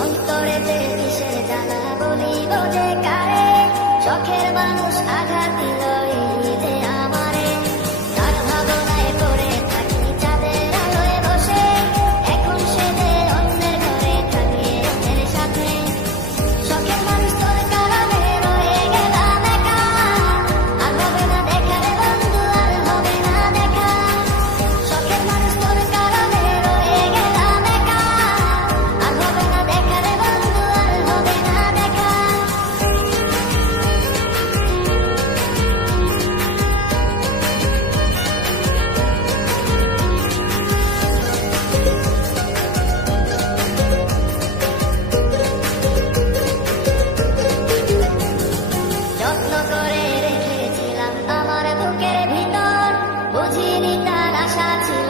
অন্তরেতে কিসের জ্বালা বলিব যে কারে, শখের মানুষ আঘাত দিল এই যে আমারে। তার ভাবনায় পড়ে থাকি চাঁদের আলোয় বসে, এখন সে যে অন্যের ঘরে থাকে অন্যের সাথে। শখের মানুষ তোর কারণে রয়ে গেলাম একা, আর হবে না দেখা রে বন্ধু, আর হবে না দেখা। শখের মানুষ তোর কারণে রয়ে গেলাম একা, আর হবে না দেখা রে বন্ধু, আর হবে না দেখা। যত্ন করে রেখেছিলাম আমার বুকের ভিতর, বুঝিনি তার আশা ছিল